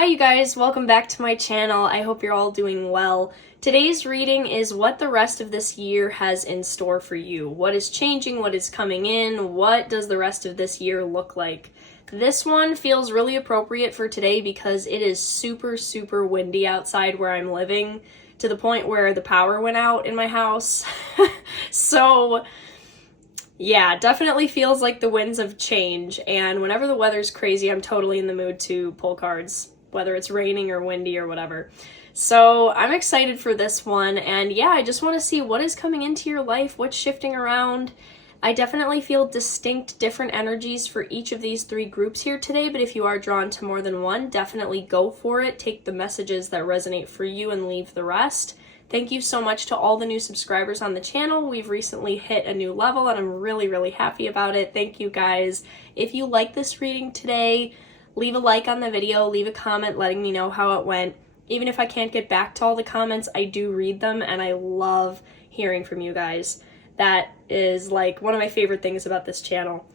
Hi you guys, welcome back to my channel. I hope you're all doing well. Today's reading is what the rest of this year has in store for you. What is changing, what is coming in, what does the rest of this year look like? This one feels really appropriate for today because it is super windy outside where I'm living, to the point where the power went out in my house. So yeah, definitely feels like the winds of change, and whenever the weather's crazy, I'm totally in the mood to pull cards, whether it's raining or windy or whatever. So I'm excited for this one, and yeah, I just want to see what is coming into your life, what's shifting around. I definitely feel distinct, different energies for each of these three groups here today, but if you are drawn to more than one, definitely go for it. Take the messages that resonate for you and leave the rest. Thank you so much to all the new subscribers on the channel. We've recently hit a new level and I'm really happy about it. Thank you guys. If you like this reading today, leave a like on the video, leave a comment letting me know how it went. Even if I can't get back to all the comments, I do read them and I love hearing from you guys. That is like one of my favorite things about this channel.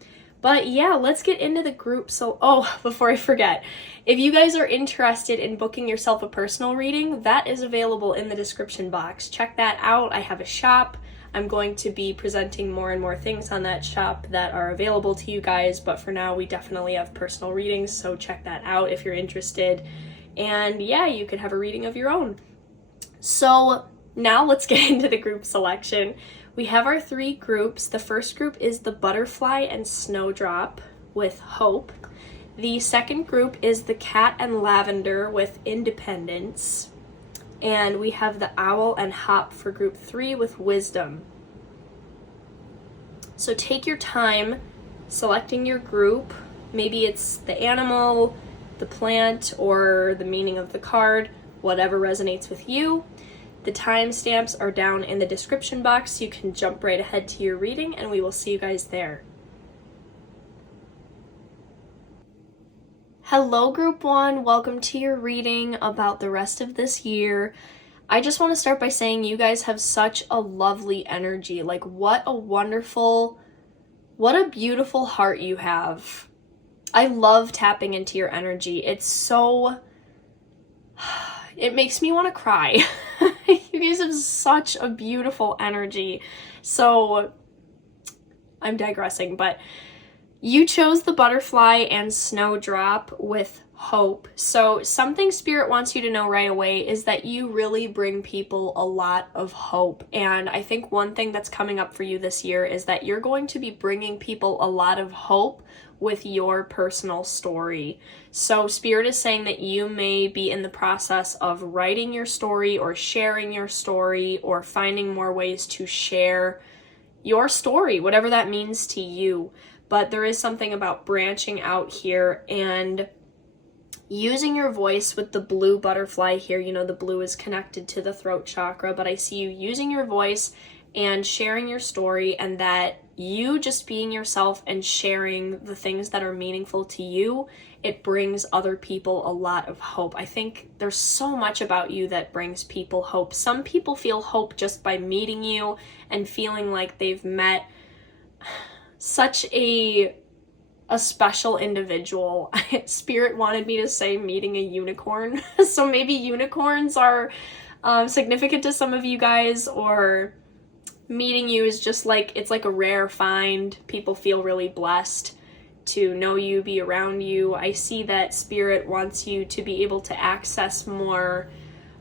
But yeah, let's get into the group. So, before I forget, if you guys are interested in booking yourself a personal reading, that is available in the description box. Check that out. I have a shop. I'm going to be presenting more and more things on that shop that are available to you guys, but for now we definitely have personal readings, so check that out if you're interested. And yeah, you could have a reading of your own. So now let's get into the group selection. We have our three groups. The first group is the Butterfly and Snowdrop with Hope. The second group is the Cat and Lavender with Independence. And we have the Owl and Hop for group 3 with Wisdom. So take your time selecting your group. Maybe it's the animal, the plant, or the meaning of the card, whatever resonates with you. The timestamps are down in the description box, so you can jump right ahead to your reading, and we will see you guys there. Hello, Group 1. Welcome to your reading about the rest of this year. I just want to start by saying you guys have such a lovely energy. Like, what a beautiful heart you have. I love tapping into your energy. It makes me want to cry. You guys have such a beautiful energy. So I'm digressing, but you chose the Butterfly and Snowdrop with Hope. So something Spirit wants you to know right away is that you really bring people a lot of hope. And I think one thing that's coming up for you this year is that you're going to be bringing people a lot of hope with your personal story. So Spirit is saying that you may be in the process of writing your story or sharing your story or finding more ways to share your story, whatever that means to you. But there is something about branching out here and using your voice with the blue butterfly here. You know, the blue is connected to the throat chakra, but I see you using your voice and sharing your story, and that you just being yourself and sharing the things that are meaningful to you, it brings other people a lot of hope. I think there's so much about you that brings people hope. Some people feel hope just by meeting you and feeling like they've met such a special individual. Spirit wanted me to say meeting a unicorn. So maybe unicorns are significant to some of you guys, or meeting you is just like, it's like a rare find. People feel really blessed to know you, be around you. I see that Spirit wants you to be able to access more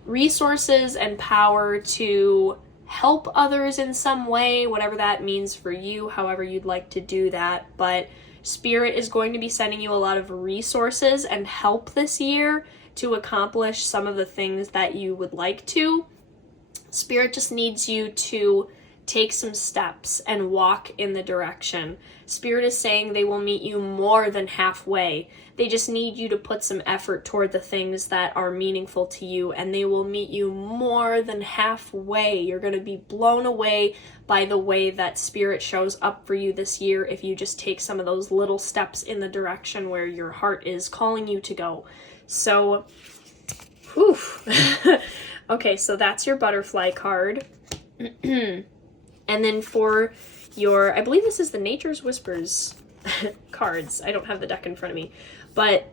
resources and power to help others in some way, whatever that means for you, however you'd like to do that. But Spirit is going to be sending you a lot of resources and help this year to accomplish some of the things that you would like to. Spirit just needs you to take some steps and walk in the direction. Spirit is saying they will meet you more than halfway. They just need you to put some effort toward the things that are meaningful to you, and they will meet you more than halfway. You're going to be blown away by the way that Spirit shows up for you this year if you just take some of those little steps in the direction where your heart is calling you to go. So, whew. Okay, so that's your Butterfly card. And then for your, I believe this is the Nature's Whispers cards. I don't have the deck in front of me, but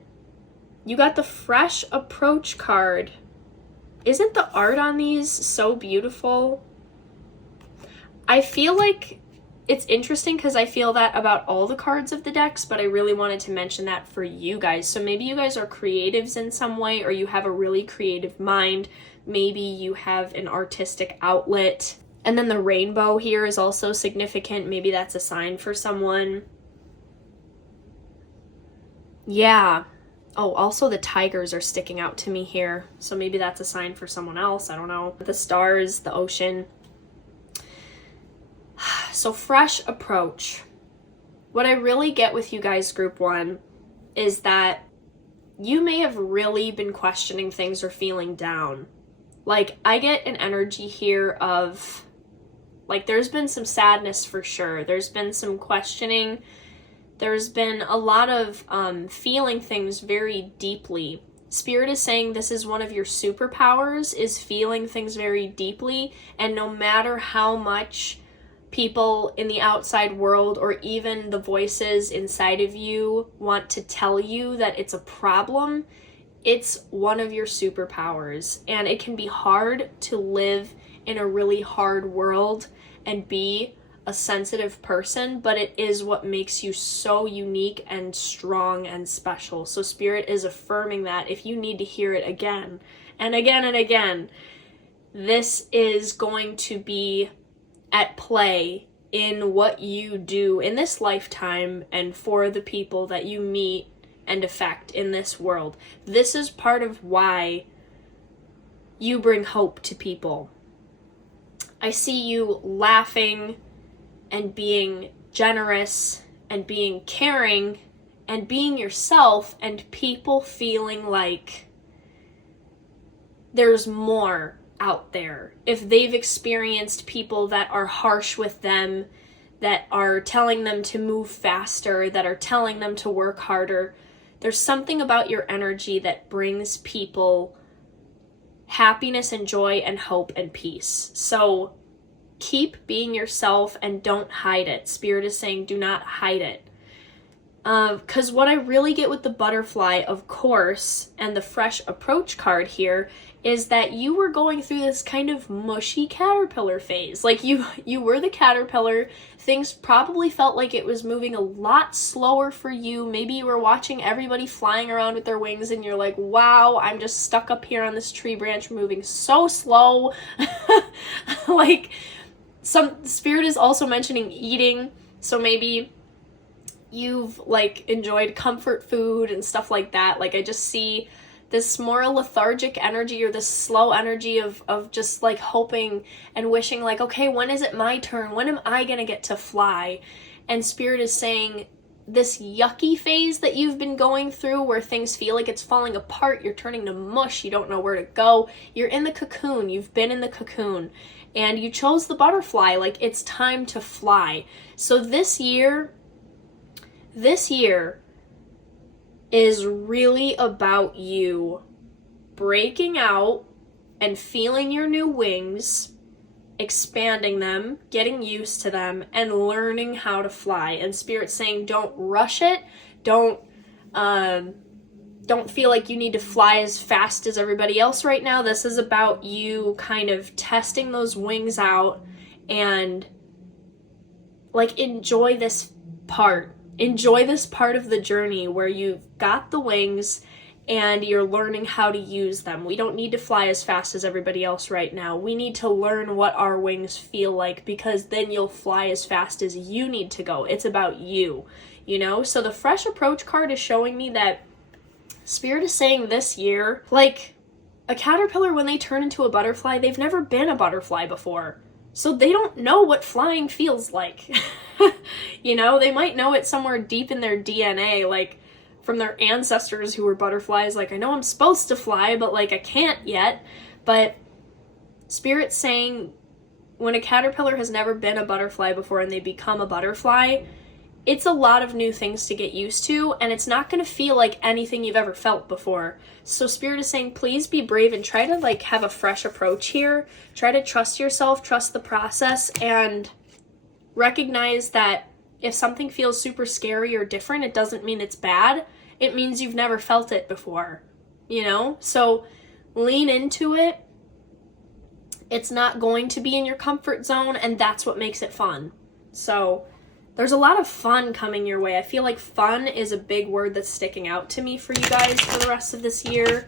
You got the fresh approach card. Isn't the art on these so beautiful? I feel like it's interesting because I feel that about all the cards of the decks, but I really wanted to mention that for you guys. So maybe you guys are creatives in some way, or you have a really creative mind. Maybe you have an artistic outlet. And then the rainbow here is also significant. Maybe that's a sign for someone. Yeah. Oh, also the tigers are sticking out to me here. So maybe that's a sign for someone else. I don't know. The stars, the ocean. So fresh approach. What I really get with you guys, group 1, is that you may have really been questioning things or feeling down. Like, I get an energy here of, like, there's been some sadness for sure. There's been some questioning. There's been a lot of feeling things very deeply. Spirit is saying this is one of your superpowers, is feeling things very deeply, and no matter how much people in the outside world or even the voices inside of you want to tell you that it's a problem, it's one of your superpowers. And it can be hard to live in a really hard world and be a sensitive person, but it is what makes you so unique and strong and special. So Spirit is affirming that if you need to hear it again and again and again, this is going to be at play in what you do in this lifetime and for the people that you meet and affect in this world. This is part of why you bring hope to people. I see you laughing and being generous and being caring and being yourself, and people feeling like there's more out there. If they've experienced people that are harsh with them, that are telling them to move faster, that are telling them to work harder, there's something about your energy that brings people happiness and joy and hope and peace. So keep being yourself and don't hide it. Spirit is saying do not hide it. Because what I really get with the butterfly, of course, and the fresh approach card here is that you were going through this kind of mushy caterpillar phase. Like you were the caterpillar. Things probably felt like it was moving a lot slower for you. Maybe you were watching everybody flying around with their wings and you're like, wow, I'm just stuck up here on this tree branch moving so slow. Like, some Spirit is also mentioning eating. So maybe you've like enjoyed comfort food and stuff like that. Like, I just see this more lethargic energy or this slow energy of just like hoping and wishing like, okay, when is it my turn? When am I gonna get to fly? And Spirit is saying this yucky phase that you've been going through where things feel like it's falling apart, you're turning to mush, you don't know where to go, you're in the cocoon, you've been in the cocoon, and you chose the butterfly, like it's time to fly. So this year is really about you breaking out and feeling your new wings, expanding them, getting used to them, and learning how to fly. And Spirit's saying don't rush it. Don't feel like you need to fly as fast as everybody else right now. This is about you kind of testing those wings out and like enjoy this part. Enjoy this part of the journey where you've got the wings and you're learning how to use them. We don't need to fly as fast as everybody else right now. We need to learn what our wings feel like, because then you'll fly as fast as you need to go. It's about you, you know? So the fresh approach card is showing me that Spirit is saying this year, like a caterpillar, when they turn into a butterfly, they've never been a butterfly before. So they don't know what flying feels like. You know, they might know it somewhere deep in their DNA, like from their ancestors who were butterflies. Like, I know I'm supposed to fly, but like I can't yet. But Spirit's saying when a caterpillar has never been a butterfly before and they become a butterfly, it's a lot of new things to get used to, and it's not going to feel like anything you've ever felt before. So Spirit is saying, please be brave and try to like have a fresh approach here. Try to trust yourself, trust the process, and recognize that if something feels super scary or different, it doesn't mean it's bad. it means you've never felt it before, you know? So lean into it. It's not going to be in your comfort zone, and that's what makes it fun. So there's a lot of fun coming your way. I feel like fun is a big word that's sticking out to me for you guys for the rest of this year.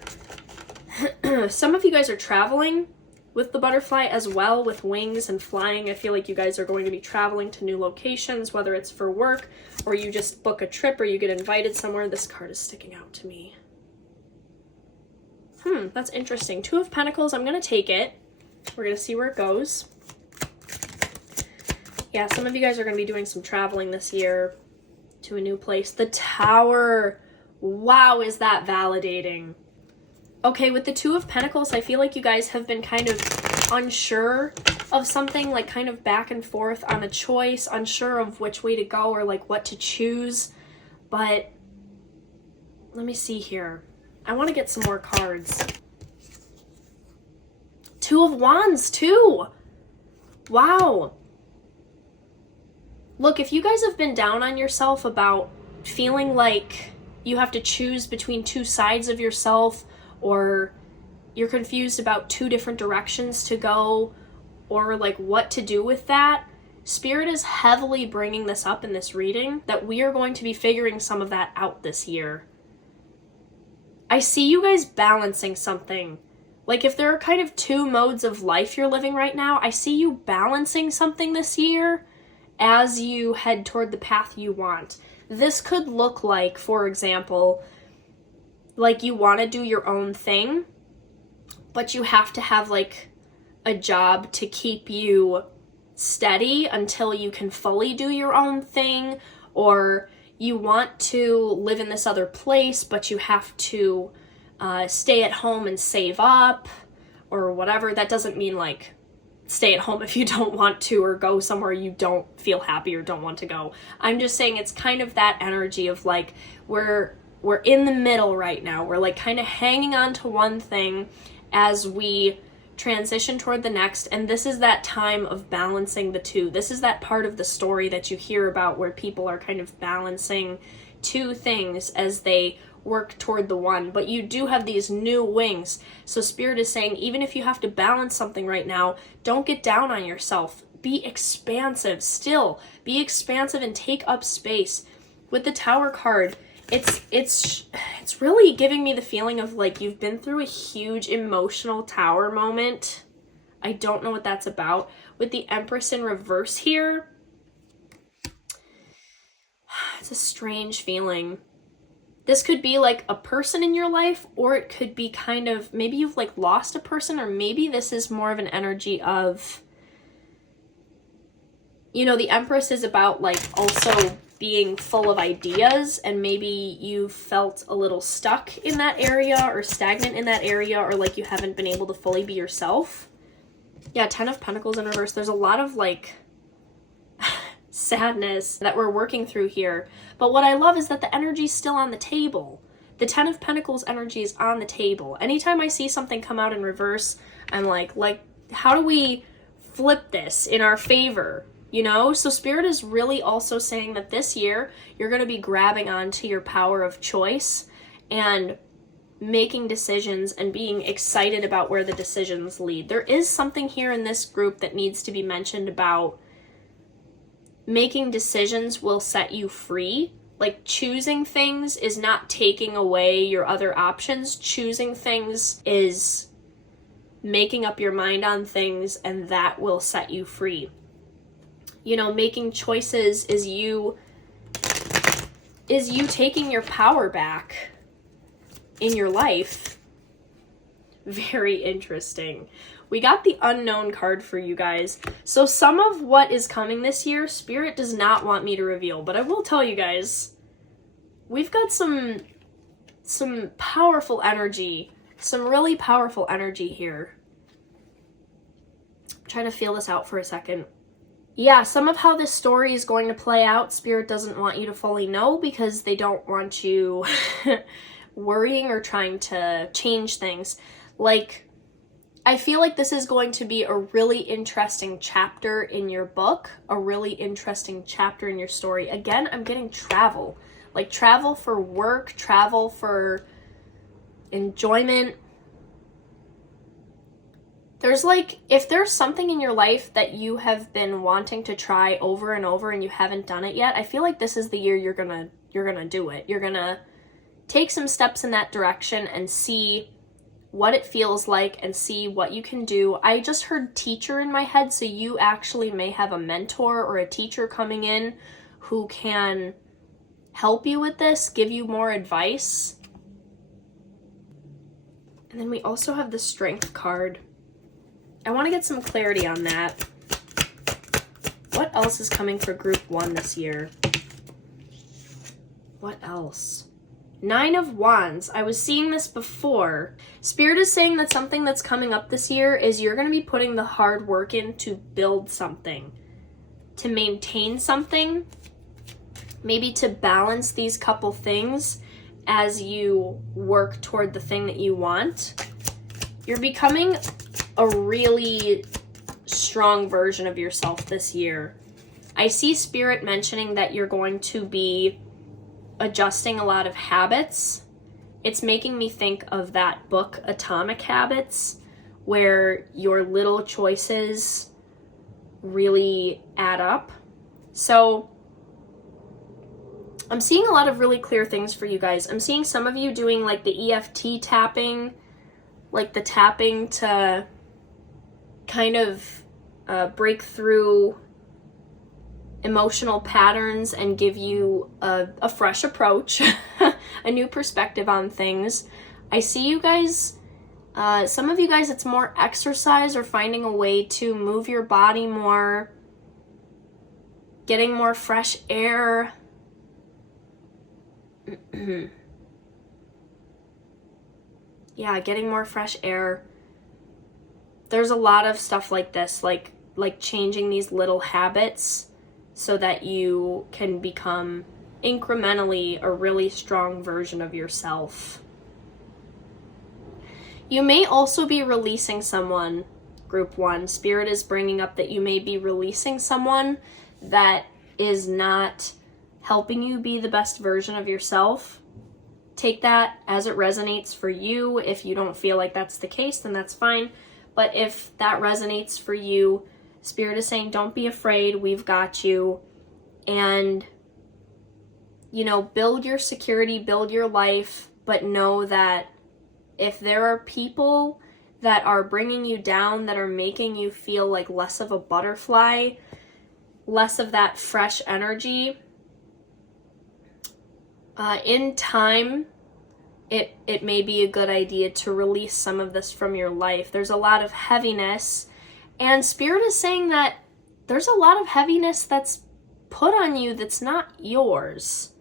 Some of you guys are traveling with the butterfly as well, with wings and flying. I feel like you guys are going to be traveling to new locations, whether it's for work or you just book a trip or you get invited somewhere. This card is sticking out to me. That's interesting. Two of Pentacles. I'm going to take it. We're going to see where it goes. Yeah, some of you guys are going to be doing some traveling this year to a new place. The Tower. Wow, is that validating? Okay, with the Two of Pentacles, I feel like you guys have been kind of unsure of something, like kind of back and forth on a choice, unsure of which way to go or like what to choose. But let me see here. I want to get some more cards. Two of Wands, too. Wow. Look, if you guys have been down on yourself about feeling like you have to choose between two sides of yourself, or you're confused about two different directions to go, or like what to do with that, Spirit is heavily bringing this up in this reading, that we are going to be figuring some of that out this year. I see you guys balancing something. Like if there are kind of two modes of life you're living right now, I see you balancing something this year as you head toward the path you want. This could look like, for example, like you want to do your own thing, but you have to have like a job to keep you steady until you can fully do your own thing, or you want to live in this other place, but you have to stay at home and save up or whatever. That doesn't mean like stay at home if you don't want to, or go somewhere you don't feel happy or don't want to go. I'm just saying it's kind of that energy of like we're in the middle right now. We're like kind of hanging on to one thing as we transition toward the next, and this is that time of balancing the two. This is that part of the story that you hear about where people are kind of balancing two things as they work toward the one, but you do have these new wings. So Spirit is saying, even if you have to balance something right now, don't get down on yourself. Be expansive still. Be expansive and take up space. With the Tower card, it's really giving me the feeling of like you've been through a huge emotional tower moment. I don't know what that's about. With the Empress in reverse here, it's a strange feeling. This could be like a person in your life, or it could be kind of, maybe you've like lost a person, or maybe this is more of an energy of, you know, the Empress is about like also being full of ideas, and maybe you felt a little stuck in that area or stagnant in that area, or like you haven't been able to fully be yourself. Yeah, Ten of Pentacles in reverse. There's a lot of like sadness that we're working through here. But what I love is that the energy's still on the table. The Ten of Pentacles energy is on the table. Anytime I see something come out in reverse, I'm like, how do we flip this in our favor? You know, so Spirit is really also saying that this year you're going to be grabbing onto your power of choice and making decisions and being excited about where the decisions lead. There is something here in this group that needs to be mentioned about making decisions will set you free. Like choosing things is not taking away your other options. Choosing things is making up your mind on things, and that will set you free. You know, making choices is you taking your power back in your life. Very interesting. We got the Unknown card for you guys. So some of what is coming this year, Spirit does not want me to reveal, but I will tell you guys, we've got some powerful energy, some really powerful energy here. I'm trying to feel this out for a second. Yeah, some of how this story is going to play out, Spirit doesn't want you to fully know because they don't want you worrying or trying to change things. Like, I feel like this is going to be a really interesting chapter in your book, a really interesting chapter in your story. Again, I'm getting travel. like travel for work, travel for enjoyment. There's like, if there's something in your life that you have been wanting to try over and over and you haven't done it yet, I feel like this is the year you're gonna do it. You're gonna take some steps in that direction and see what it feels like and see what you can do. I just heard teacher in my head, so you actually may have a mentor or a teacher coming in who can help you with this, give you more advice. And then we also have the Strength card. I want to get some clarity on that. What else is coming for group 1 this year? What else? 9 of Wands. I was seeing this before. Spirit is saying that something that's coming up this year is you're going to be putting the hard work in to build something, to maintain something, maybe to balance these couple things as you work toward the thing that you want. You're becoming a really strong version of yourself this year. I see Spirit mentioning that you're going to be adjusting a lot of habits. It's making me think of that book, Atomic Habits, where your little choices really add up. So I'm seeing a lot of really clear things for you guys. I'm seeing some of you doing like the EFT tapping, like the tapping to kind of break through emotional patterns and give you a fresh approach, a new perspective on things. I see you guys, some of you guys, it's more exercise or finding a way to move your body more, getting more fresh air. Yeah, getting more fresh air. There's a lot of stuff like this, like changing these little habits so that you can become incrementally a really strong version of yourself. You may also be releasing someone, group 1. Spirit is bringing up that you may be releasing someone that is not helping you be the best version of yourself. Take that as it resonates for you. If you don't feel like that's the case, then that's fine. But if that resonates for you, Spirit is saying, don't be afraid, we've got you. And, you know, build your security, build your life, but know that if there are people that are bringing you down, that are making you feel like less of a butterfly, less of that fresh energy, in time, it may be a good idea to release some of this from your life. There's a lot of heaviness, and Spirit is saying that there's a lot of heaviness that's put on you that's not yours.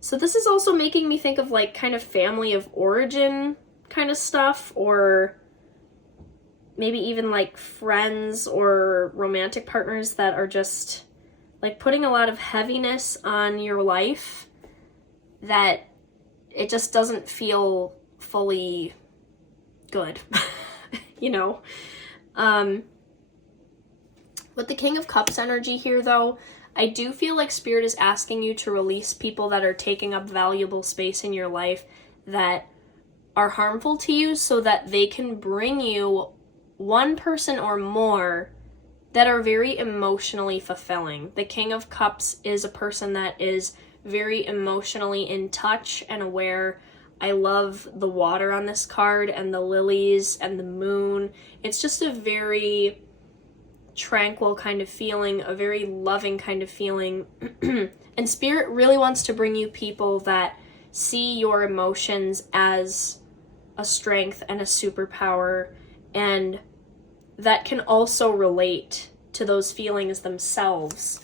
So this is also making me think of like kind of family of origin kind of stuff, or maybe even like friends or romantic partners that are just like putting a lot of heaviness on your life that it just doesn't feel fully good, you know? With the King of Cups energy here, though, I do feel like Spirit is asking you to release people that are taking up valuable space in your life that are harmful to you, so that they can bring you one person or more that are very emotionally fulfilling. The King of Cups is a person that is very emotionally in touch and aware. I love the water on this card and the lilies and the moon. It's just a very tranquil kind of feeling, a very loving kind of feeling. And Spirit really wants to bring you people that see your emotions as a strength and a superpower, and that can also relate to those feelings themselves.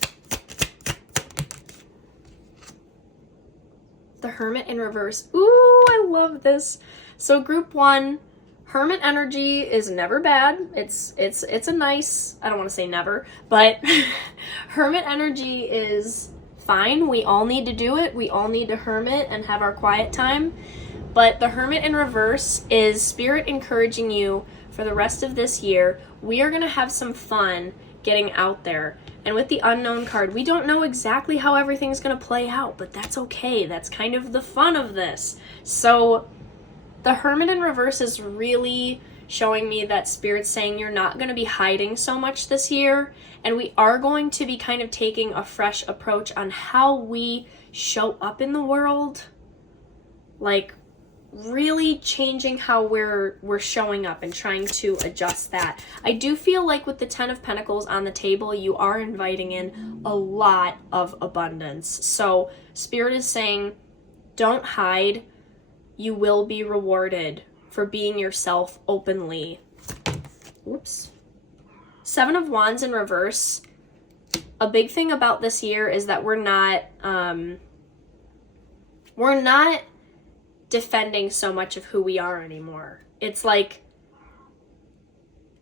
The Hermit in reverse. Ooh, I love this. So group 1, Hermit energy is never bad. It's a nice, I don't want to say never, but Hermit energy is fine. We all need to do it. We all need to hermit and have our quiet time. But the Hermit in reverse is Spirit encouraging you for the rest of this year. We are going to have some fun, getting out there. And with the unknown card, we don't know exactly how everything's going to play out, but that's okay. That's kind of the fun of this. So the Hermit in reverse is really showing me that Spirit's saying you're not going to be hiding so much this year, and we are going to be kind of taking a fresh approach on how we show up in the world. Like, really changing how we're showing up and trying to adjust that. I do feel like with the 10 of Pentacles on the table, you are inviting in a lot of abundance. So Spirit is saying, don't hide. You will be rewarded for being yourself openly. Oops. 7 of Wands in reverse. A big thing about this year is that we're not defending so much of who we are anymore. It's like,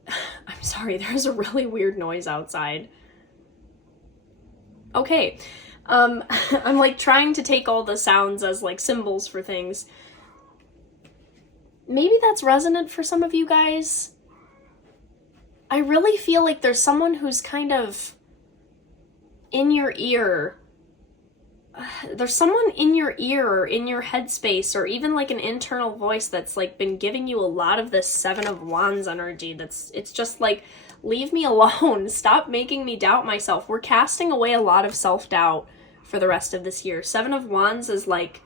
I'm sorry, there's a really weird noise outside. Okay. I'm like trying to take all the sounds as like symbols for things. Maybe that's resonant for some of you guys. I really feel like there's someone who's kind of in your ear. There's someone in your ear or in your headspace, or even like an internal voice that's like been giving you a lot of this 7 of Wands energy. It's just like, leave me alone. Stop making me doubt myself. We're casting away a lot of self-doubt for the rest of this year. 7 of Wands is like,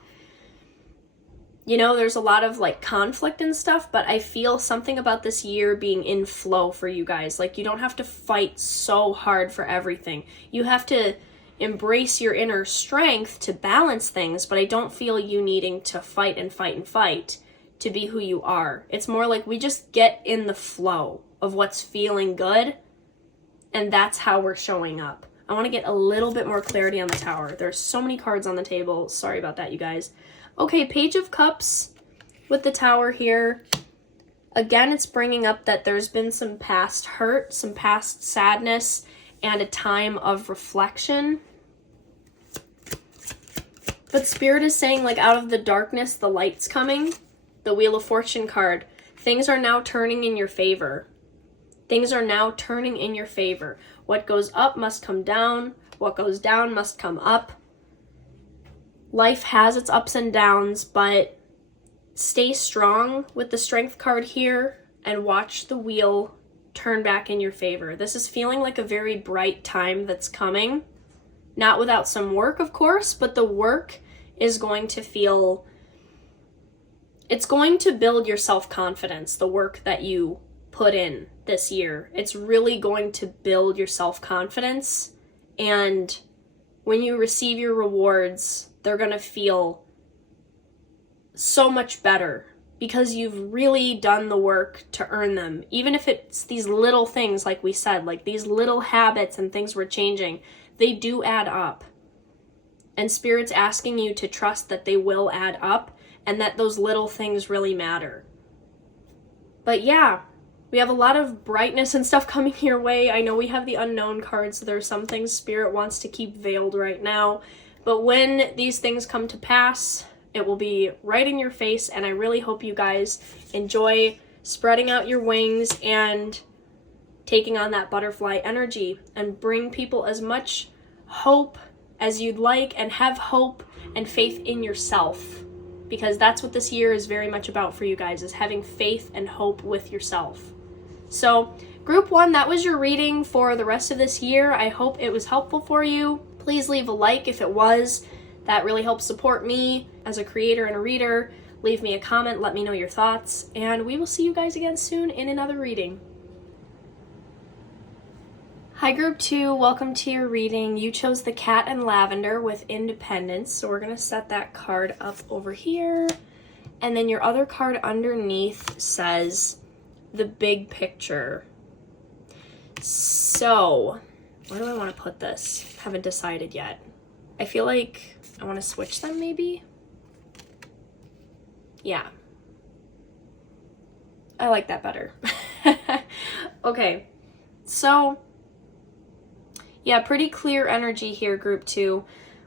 you know, there's a lot of like conflict and stuff, but I feel something about this year being in flow for you guys. Like, you don't have to fight so hard for everything. You have to embrace your inner strength to balance things, but I don't feel you needing to fight and fight and fight to be who you are. It's more like we just get in the flow of what's feeling good, and that's how we're showing up. I want to get a little bit more clarity on the Tower. There's so many cards on the table. Sorry about that, you guys. Okay, Page of Cups with the Tower here. Again, it's bringing up that there's been some past hurt, some past sadness, and a time of reflection. But Spirit is saying, like, out of the darkness, the light's coming. The Wheel of Fortune card. Things are now turning in your favor. Things are now turning in your favor. What goes up must come down. What goes down must come up. Life has its ups and downs, but stay strong with the Strength card here and watch the wheel turn back in your favor. This is feeling like a very bright time that's coming. Not without some work, of course, but the work is going to feel, it's going to build your self-confidence, the work that you put in this year. It's really going to build your self-confidence, and when you receive your rewards, they're going to feel so much better because you've really done the work to earn them. Even if it's these little things, like we said, like these little habits and things we're changing, they do add up. And Spirit's asking you to trust that they will add up and that those little things really matter. But yeah, we have a lot of brightness and stuff coming your way. I know we have the unknown cards, so there's some things Spirit wants to keep veiled right now. But when these things come to pass, it will be right in your face, and I really hope you guys enjoy spreading out your wings and taking on that butterfly energy and bring people as much hope as you'd like, and have hope and faith in yourself, because that's what this year is very much about for you guys, is having faith and hope with yourself. So group 1, that was your reading for the rest of this year. I hope it was helpful for you. Please leave a like if it was. That really helps support me as a creator and a reader. Leave me a comment, let me know your thoughts, and we will see you guys again soon in another reading. Hi group 2, welcome to your reading. You chose the Cat in Lavender with Independence, so we're going to set that card up over here. And then your other card underneath says the Big Picture. So, where do I want to put this? Haven't decided yet. I feel like I want to switch them maybe? Yeah. I like that better. Okay, so yeah, pretty clear energy here, group 2.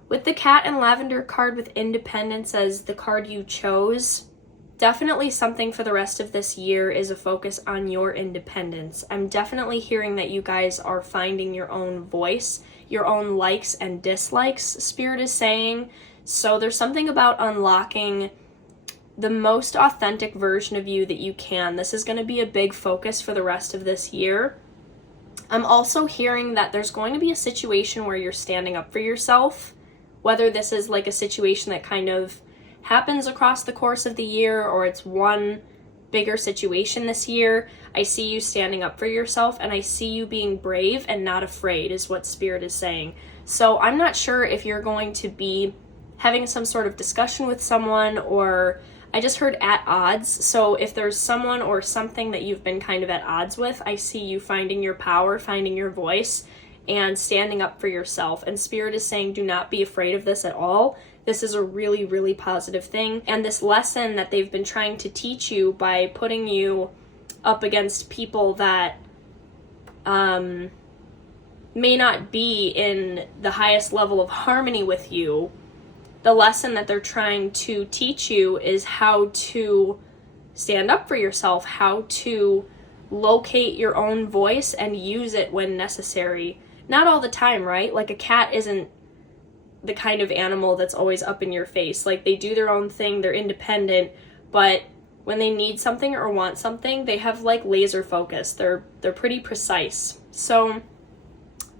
With the Cat and Lavender card with Independence as the card you chose, definitely something for the rest of this year is a focus on your independence. I'm definitely hearing that you guys are finding your own voice, your own likes and dislikes, Spirit is saying. So there's something about unlocking the most authentic version of you that you can. This is going to be a big focus for the rest of this year. I'm also hearing that there's going to be a situation where you're standing up for yourself, whether this is like a situation that kind of happens across the course of the year or it's one bigger situation this year. I see you standing up for yourself, and I see you being brave and not afraid is what Spirit is saying. So I'm not sure if you're going to be having some sort of discussion with someone, or I just heard at odds. So if there's someone or something that you've been kind of at odds with, I see you finding your power, finding your voice, and standing up for yourself. And Spirit is saying, do not be afraid of this at all. This is a really, really positive thing. And this lesson that they've been trying to teach you by putting you up against people that may not be in the highest level of harmony with you, the lesson that they're trying to teach you is how to stand up for yourself, how to locate your own voice and use it when necessary. Not all the time, right? Like a cat isn't the kind of animal that's always up in your face. Like they do their own thing, they're independent, but when they need something or want something, they have like laser focus. They're pretty precise. So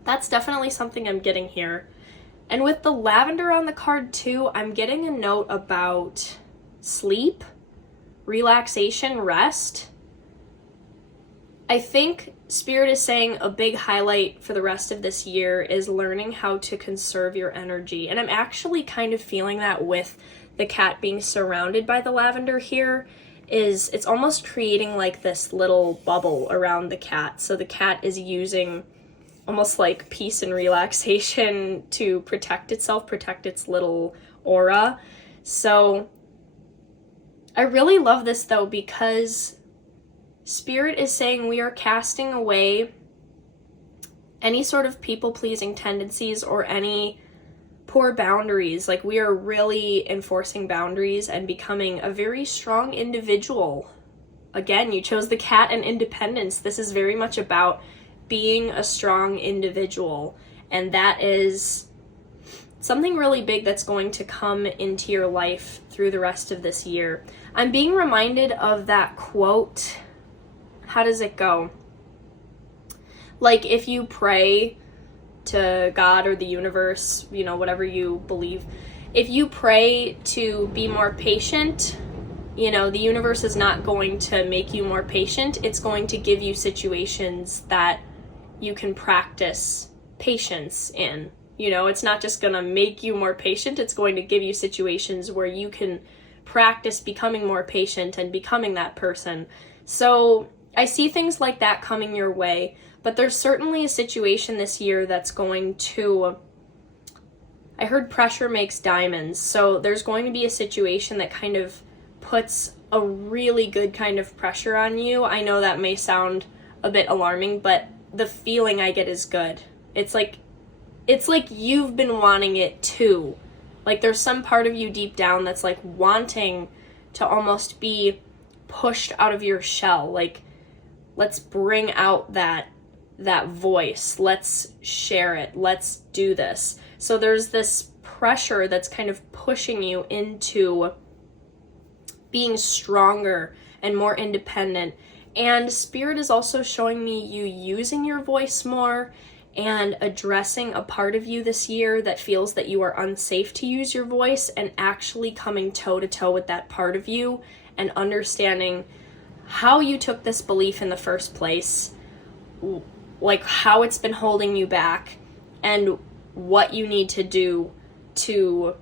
that's definitely something I'm getting here. And with the lavender on the card too, I'm getting a note about sleep, relaxation, rest. I think Spirit is saying a big highlight for the rest of this year is learning how to conserve your energy. And I'm actually kind of feeling that with the cat being surrounded by the lavender here. It's almost creating like this little bubble around the cat. So the cat is using almost like peace and relaxation to protect itself, protect its little aura. So I really love this though, because Spirit is saying we are casting away any sort of people-pleasing tendencies or any poor boundaries. Like we are really enforcing boundaries and becoming a very strong individual. Again, you chose the cat and independence. This is very much about being a strong individual, and that is something really big that's going to come into your life through the rest of this year. I'm being reminded of that quote. How does it go? Like if you pray to God or the universe, you know, whatever you believe, if you pray to be more patient, you know, the universe is not going to make you more patient. It's going to give you situations that you can practice patience in. You know, it's not just going to make you more patient. It's going to give you situations where you can practice becoming more patient and becoming that person. So I see things like that coming your way, but there's certainly a situation this year that's going to, I heard pressure makes diamonds. So there's going to be a situation that kind of puts a really good kind of pressure on you. I know that may sound a bit alarming, but the feeling I get is good. It's like you've been wanting it too. Like there's some part of you deep down that's like wanting to almost be pushed out of your shell. Like, let's bring out that voice. Let's share it. Let's do this. So there's this pressure that's kind of pushing you into being stronger and more independent. And Spirit is also showing me you using your voice more and addressing a part of you this year that feels that you are unsafe to use your voice, and actually coming toe-to-toe with that part of you and understanding how you took this belief in the first place, like how it's been holding you back, and what you need to do to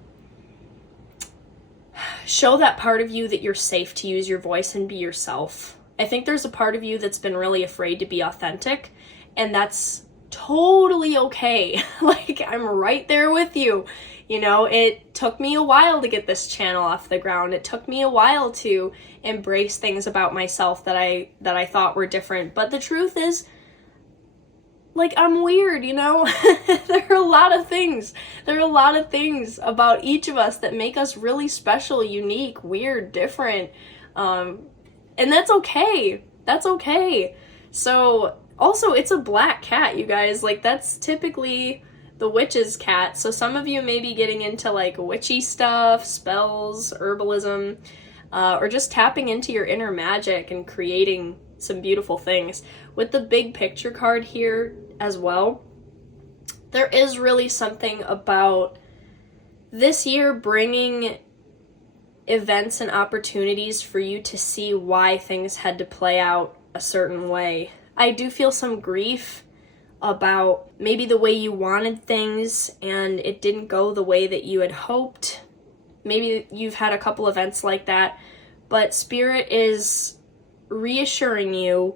show that part of you that you're safe to use your voice and be yourself. I think there's a part of you that's been really afraid to be authentic, and that's totally okay. Like, I'm right there with you. You know, it took me a while to get this channel off the ground. It took me a while to embrace things about myself that I thought were different. But the truth is, like, I'm weird, you know? There are a lot of things about each of us that make us really special, unique, weird, different. And that's okay. That's okay. So also, it's a black cat, you guys. Like, that's typically the witch's cat. So some of you may be getting into like witchy stuff, spells, herbalism, or just tapping into your inner magic and creating some beautiful things. With the big picture card here as well, there is really something about this year bringing events and opportunities for you to see why things had to play out a certain way. I do feel some grief about maybe the way you wanted things and it didn't go the way that you had hoped. Maybe you've had a couple events like that, but Spirit is reassuring you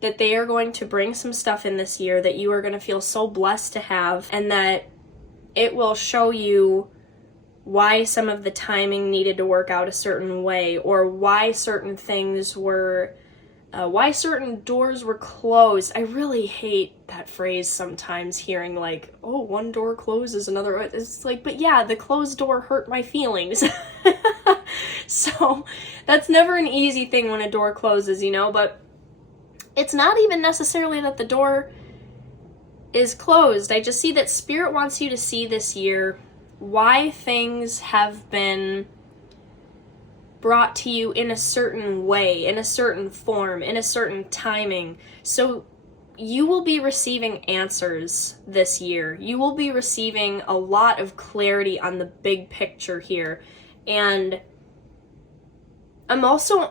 that they are going to bring some stuff in this year that you are going to feel so blessed to have, and that it will show you why some of the timing needed to work out a certain way, or why certain things were why certain doors were closed. I really hate that phrase sometimes, hearing like, oh, one door closes, another. It's like, but yeah, the closed door hurt my feelings. So that's never an easy thing when a door closes, you know, but it's not even necessarily that the door is closed. I just see that Spirit wants you to see this year why things have been brought to you in a certain way, in a certain form, in a certain timing. So you will be receiving answers this year. You will be receiving a lot of clarity on the big picture here. And I'm also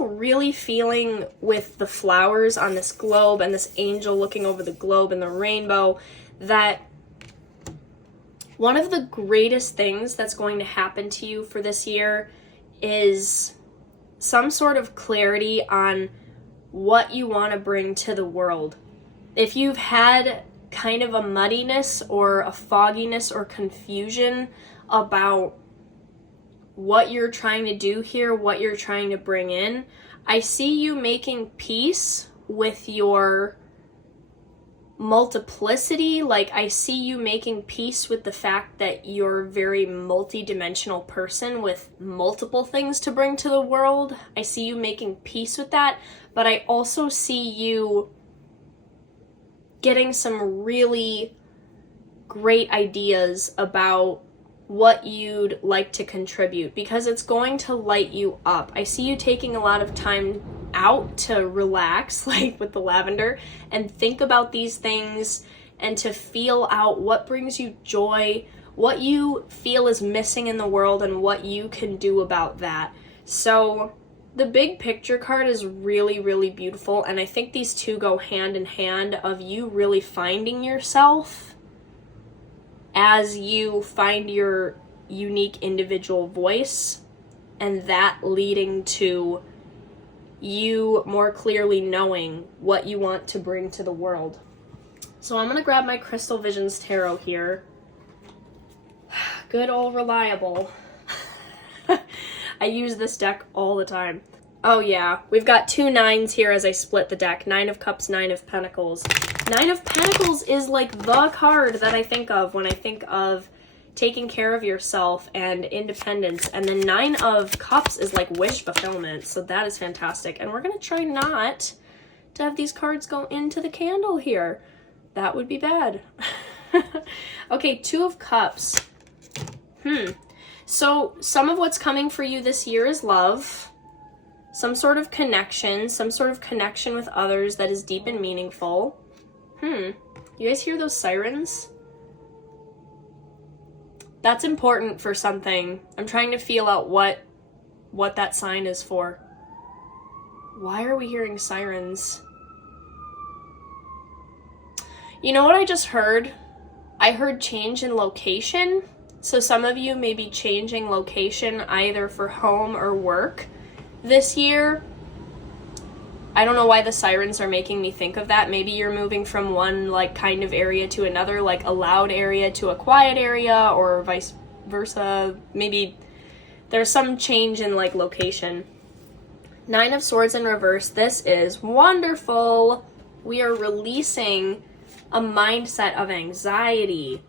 really feeling with the flowers on this globe and this angel looking over the globe and the rainbow, that one of the greatest things that's going to happen to you for this year is some sort of clarity on what you want to bring to the world. If you've had kind of a muddiness or a fogginess or confusion about what you're trying to do here, what you're trying to bring in, I see you making peace with your multiplicity. Like, I see you making peace with the fact that you're a very multi-dimensional person with multiple things to bring to the world. I see you making peace with that, but I also see you getting some really great ideas about what you'd like to contribute, because it's going to light you up. I see you taking a lot of time out to relax, like with the lavender, and think about these things and to feel out what brings you joy, what you feel is missing in the world, and what you can do about that. So the big picture card is really, really beautiful, and I think these two go hand in hand, of you really finding yourself as you find your unique individual voice, and that leading to you more clearly knowing what you want to bring to the world. So I'm going to grab my Crystal Visions Tarot here. Good old reliable. I use this deck all the time. Oh yeah, we've got 2 nines here as I split the deck. 9 of Cups, 9 of Pentacles. 9 of Pentacles is like the card that I think of when I think of taking care of yourself and independence. And then 9 of Cups is like wish fulfillment. So that is fantastic. And we're going to try not to have these cards go into the candle here. That would be bad. Okay, 2 of Cups. So some of what's coming for you this year is love. Some sort of connection with others that is deep and meaningful. You guys hear those sirens? That's important for something. I'm trying to feel out what that sign is for. Why are we hearing sirens? You know what I just heard? I heard change in location. So some of you may be changing location either for home or work this year. I don't know why the sirens are making me think of that. Maybe you're moving from one like kind of area to another, like a loud area to a quiet area, or vice versa. Maybe there's some change in like location. 9 of Swords in reverse. This is wonderful. We are releasing a mindset of anxiety.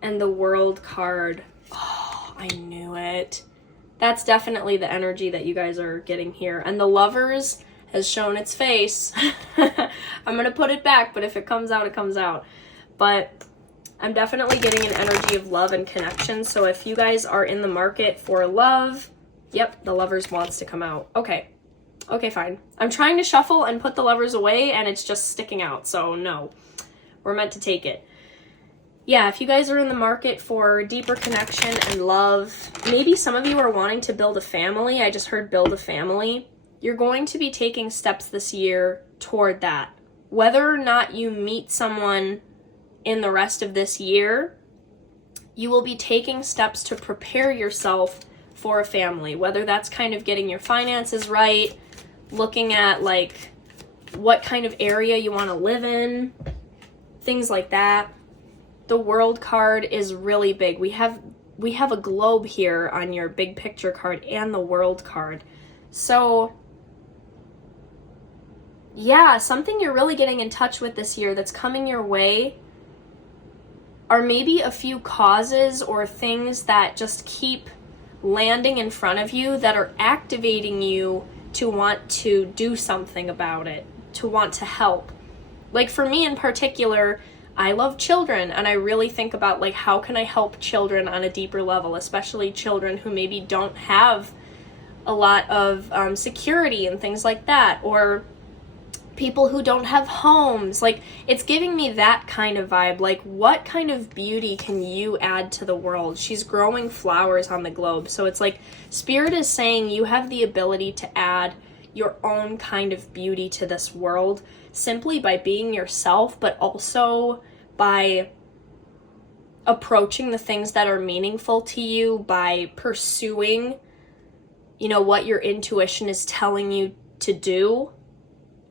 And the World card. Oh, I knew it. That's definitely the energy that you guys are getting here. And the Lovers has shown its face. I'm going to put it back, but if it comes out, it comes out. But I'm definitely getting an energy of love and connection. So if you guys are in the market for love, yep, the Lovers wants to come out. Okay. Okay, fine. I'm trying to shuffle and put the Lovers away, and it's just sticking out. So no, we're meant to take it. Yeah, if you guys are in the market for deeper connection and love, maybe some of you are wanting to build a family. I just heard build a family. You're going to be taking steps this year toward that. Whether or not you meet someone in the rest of this year, you will be taking steps to prepare yourself for a family. Whether that's kind of getting your finances right, looking at like what kind of area you want to live in, things like that. The World card is really big. We have a globe here on your big picture card and the World card. So yeah, something you're really getting in touch with this year that's coming your way are maybe a few causes or things that just keep landing in front of you that are activating you to want to do something about it, to want to help. Like for me in particular, I love children, and I really think about like how can I help children on a deeper level, especially children who maybe don't have a lot of security and things like that, or people who don't have homes. Like it's giving me that kind of vibe. Like what kind of beauty can you add to the world? She's growing flowers on the globe. So it's like Spirit is saying you have the ability to add your own kind of beauty to this world simply by being yourself, but also by approaching the things that are meaningful to you, by pursuing, you know, what your intuition is telling you to do.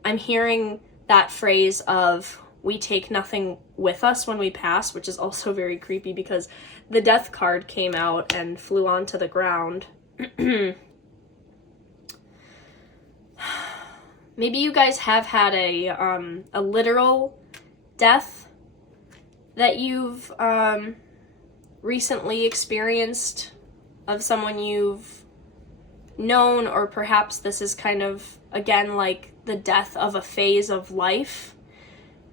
I'm hearing that phrase of we take nothing with us when we pass, which is also very creepy because the Death card came out and flew onto the ground. Maybe you guys have had a literal death that you've recently experienced of someone you've known, or perhaps this is kind of, again, like the death of a phase of life.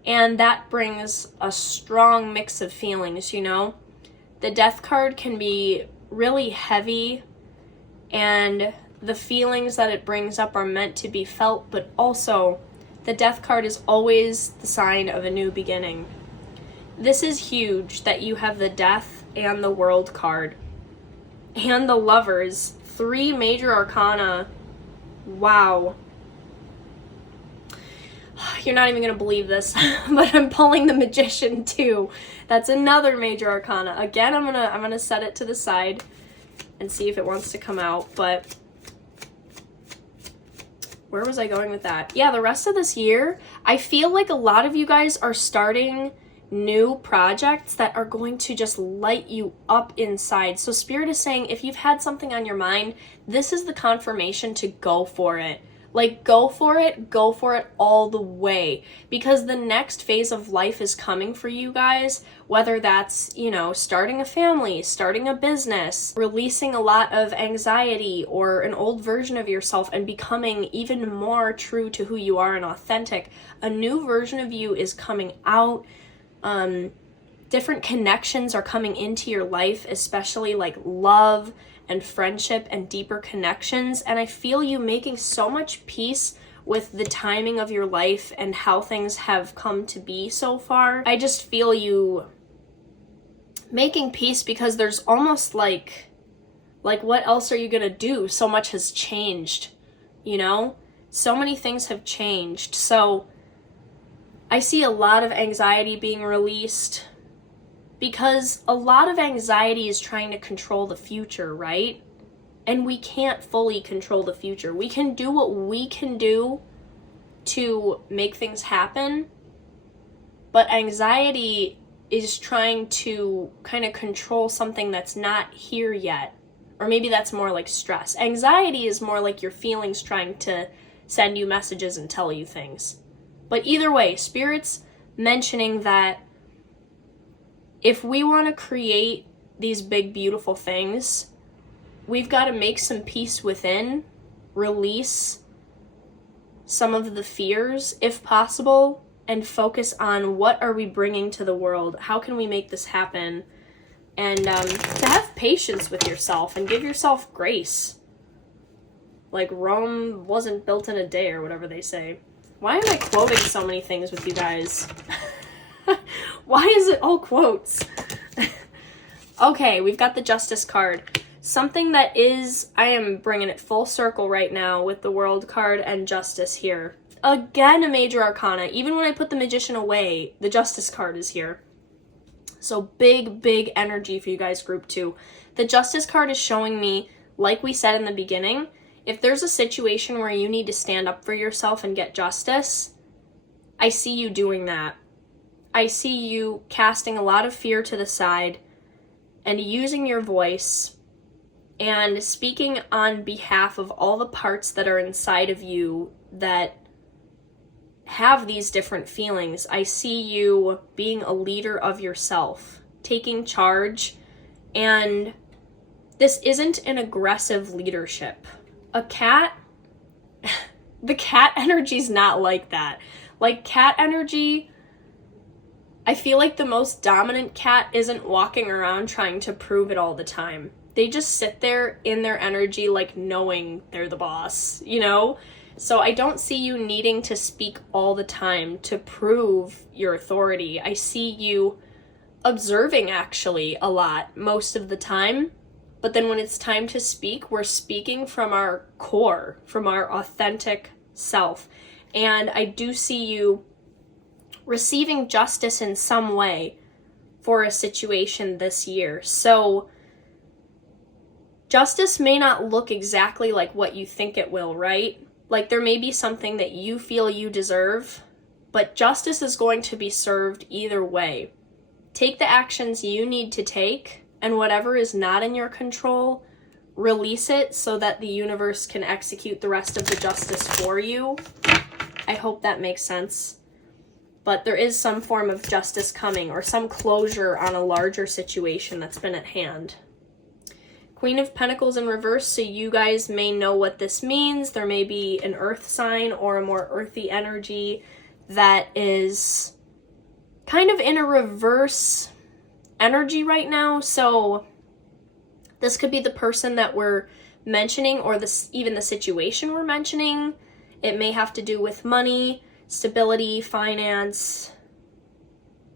And that brings a strong mix of feelings, you know? The Death card can be really heavy, and the feelings that it brings up are meant to be felt, but also the Death card is always the sign of a new beginning. This is huge that you have the Death and the World card and the Lovers, 3 major arcana. Wow. You're not even going to believe this, but I'm pulling the Magician too. That's another major arcana. Again, I'm going to set it to the side and see if it wants to come out, but where was I going with that? Yeah, the rest of this year, I feel like a lot of you guys are starting new projects that are going to just light you up inside. So Spirit is saying if you've had something on your mind, this is the confirmation to go for it. Like go for it all the way, because the next phase of life is coming for you guys, whether that's, you know, starting a family, starting a business, releasing a lot of anxiety or an old version of yourself and becoming even more true to who you are and authentic. A new version of you is coming out. Different connections are coming into your life, especially like love and friendship and deeper connections. And I feel you making so much peace with the timing of your life and how things have come to be so far. I just feel you making peace because there's almost like what else are you gonna do? So much has changed, you know? So many things have changed. So I see a lot of anxiety being released because a lot of anxiety is trying to control the future, right? And we can't fully control the future. We can do what we can do to make things happen, but anxiety is trying to kind of control something that's not here yet. Or maybe that's more like stress. Anxiety is more like your feelings trying to send you messages and tell you things. But either way, Spirit's mentioning that if we want to create these big, beautiful things, we've got to make some peace within, release some of the fears if possible, and focus on what are we bringing to the world, how can we make this happen, and to have patience with yourself and give yourself grace. Like, Rome wasn't built in a day, or whatever they say. Why am I quoting so many things with you guys? Why is it all quotes? Okay, we've got the Justice card. Something that is, I am bringing it full circle right now with the World card and Justice here. Again, a major arcana. Even when I put the Magician away, the Justice card is here. So big, big energy for you guys, group 2. The Justice card is showing me, like we said in the beginning, if there's a situation where you need to stand up for yourself and get justice, I see you doing that. I see you casting a lot of fear to the side and using your voice and speaking on behalf of all the parts that are inside of you that have these different feelings. I see you being a leader of yourself, taking charge, and this isn't an aggressive leadership. A cat, the cat energy's not like that. Like, cat energy, I feel like the most dominant cat isn't walking around trying to prove it all the time. They just sit there in their energy, like, knowing they're the boss, you know? So I don't see you needing to speak all the time to prove your authority. I see you observing, actually, a lot most of the time. But then when it's time to speak, we're speaking from our core, from our authentic self. And I do see you receiving justice in some way for a situation this year. So justice may not look exactly like what you think it will, right? Like, there may be something that you feel you deserve, but justice is going to be served either way. Take the actions you need to take, and whatever is not in your control, release it so that the universe can execute the rest of the justice for you. I hope that makes sense. But there is some form of justice coming, or some closure on a larger situation that's been at hand. Queen of Pentacles in reverse, so you guys may know what this means. There may be an earth sign or a more earthy energy that is kind of in a reverse energy right now. So this could be the person that we're mentioning, or even the situation we're mentioning. It may have to do with money, stability, finance,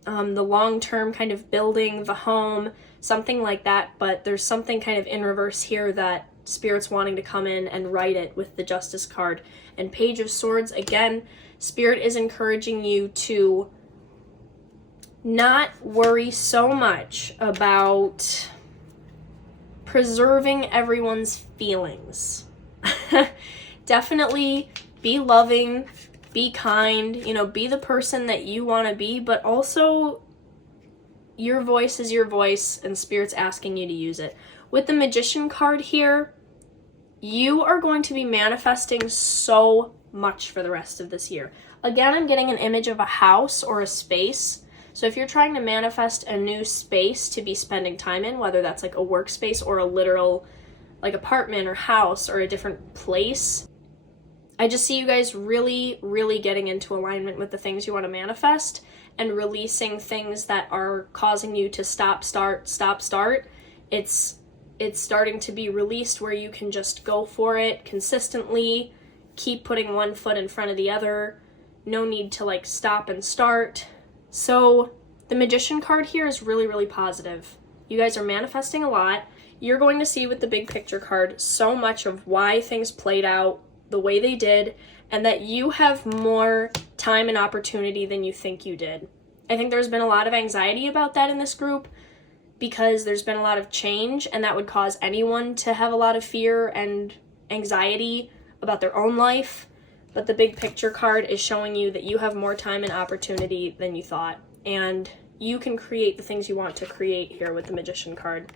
the long-term kind of building, the home, something like that. But there's something kind of in reverse here that Spirit's wanting to come in and write it with the Justice card. And Page of Swords, again, Spirit is encouraging you to not worry so much about preserving everyone's feelings. Definitely be loving, be kind, you know, be the person that you want to be, but also your voice is your voice, and Spirit's asking you to use it. With the Magician card here, you are going to be manifesting so much for the rest of this year. Again, I'm getting an image of a house or a space. So if you're trying to manifest a new space to be spending time in, whether that's like a workspace or a literal like apartment or house or a different place, I just see you guys really, really getting into alignment with the things you want to manifest and releasing things that are causing you to stop, start. It's starting to be released where you can just go for it consistently, keep putting one foot in front of the other, no need to like stop and start. So the Magician card here is really, really positive. You guys are manifesting a lot. You're going to see with the big picture card so much of why things played out the way they did, and that you have more time and opportunity than you think you did. I think there's been a lot of anxiety about that in this group because there's been a lot of change, and that would cause anyone to have a lot of fear and anxiety about their own life. But the big picture card is showing you that you have more time and opportunity than you thought, and you can create the things you want to create here with the Magician card.